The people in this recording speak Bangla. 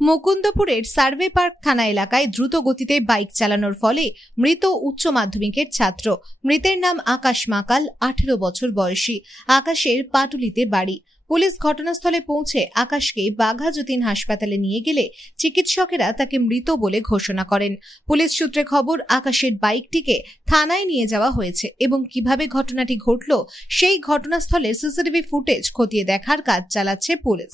মুকুন্দপুরের সার্ভে পার্ক থানা এলাকায় দ্রুত গতিতে বাইক চালানোর ফলে মৃত উচ্চ মাধ্যমিকের ছাত্র। মৃতের নাম আকাশ মাকাল, 18 বছর বয়সী। আকাশের পাটুলিতে বাড়ি। পুলিশ ঘটনাস্থলে পৌঁছে আকাশকে বাঘা যতীন হাসপাতালে নিয়ে গেলে চিকিৎসকেরা তাকে মৃত বলে ঘোষণা করেন। পুলিশ সূত্রে খবর, আকাশের বাইকটিকে থানায় নিয়ে যাওয়া হয়েছে এবং কিভাবে ঘটনাটি ঘটল সেই ঘটনাস্থলের সিসিটিভি ফুটেজ খতিয়ে দেখার কাজ চালাচ্ছে পুলিশ।